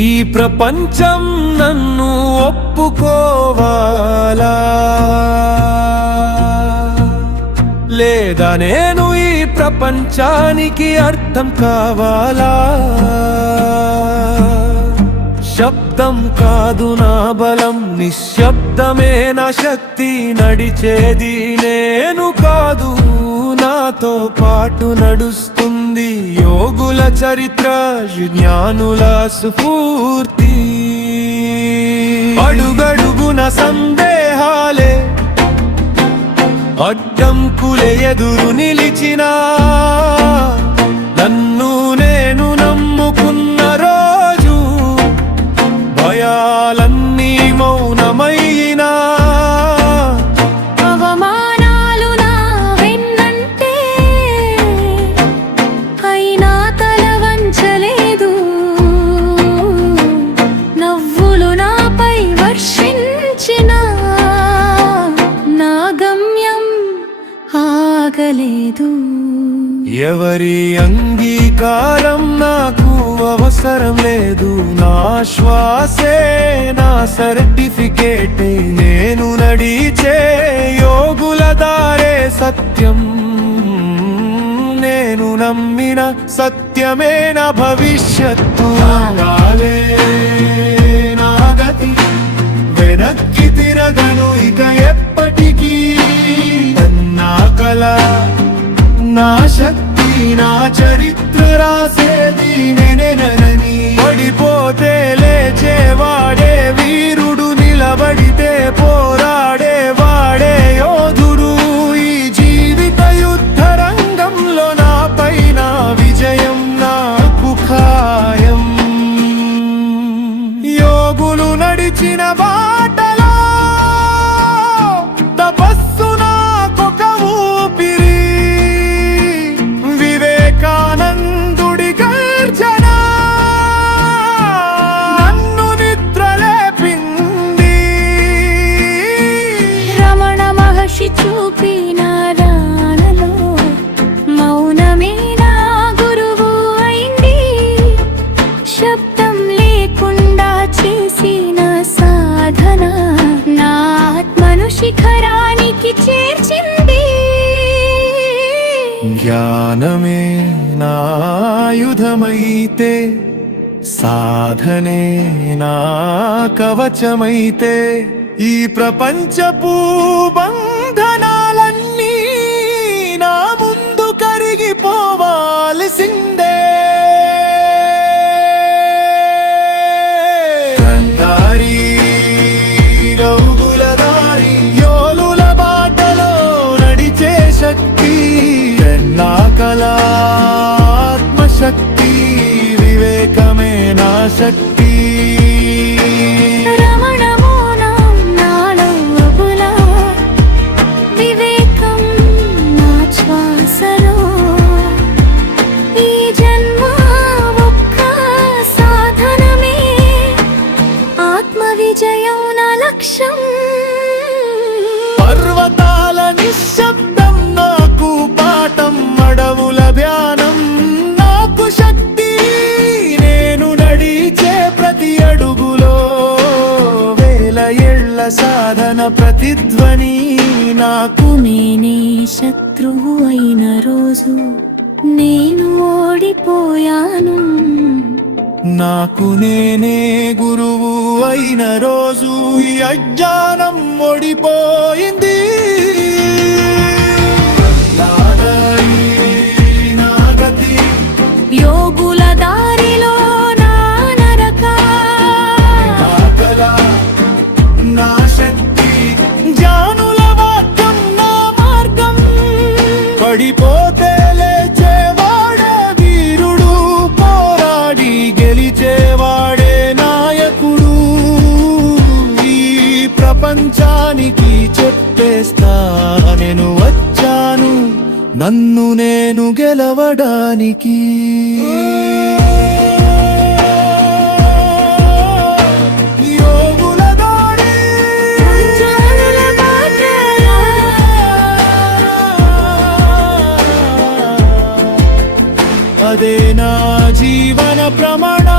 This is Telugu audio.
ఈ ప్రపంచం నన్ను ఒప్పుకోవాలా? లేదా నేను ఈ ప్రపంచానికి అర్థం కావాలా? శబ్దం కాదు నా బలం నిశ్శబ్దమే నా శక్తి నడిచేది నేను కాదు నాతో పాటు నడుస్తుంది యోగుల చరిత్ర జ్ఞానుల స్ఫూర్తి అడుగడుగున సందేహాలే అడ్డంకులే ఎదురు నిలిచిన. నన్ను ఆగలేదు ఎవరి అంగీకారం నాకు అవసరం లేదు. నా శ్వాసే నా సర్టిఫికేట్. నేను నడిచే యోగుల దారే సత్యం. నేను నమ్మిన సత్యమే నా భవిష్యత్తు. నా జ్ఞానమే నాయుధమైతే సాధనే నా కవచమైతే ఈ ప్రపంచపు బంధనాలన్నీ నా సాధన ప్రతిధ్వని నాకు. నేనే శత్రువు అయిన రోజు నేను ఓడిపోయాను. నాకు నేనే గురువు అయిన రోజు ఈ అజ్ఞానం ఓడిపోయింది. పడిపోతే లేచేవాడే వీరుడు పోరాడి గెలిచేవాడే నాయకుడు. ఈ ప్రపంచానికి చెప్పేస్తా నేను వచ్చాను నన్ను నేను గెలవడానికి. అదే నా జీవన ప్రమాణా.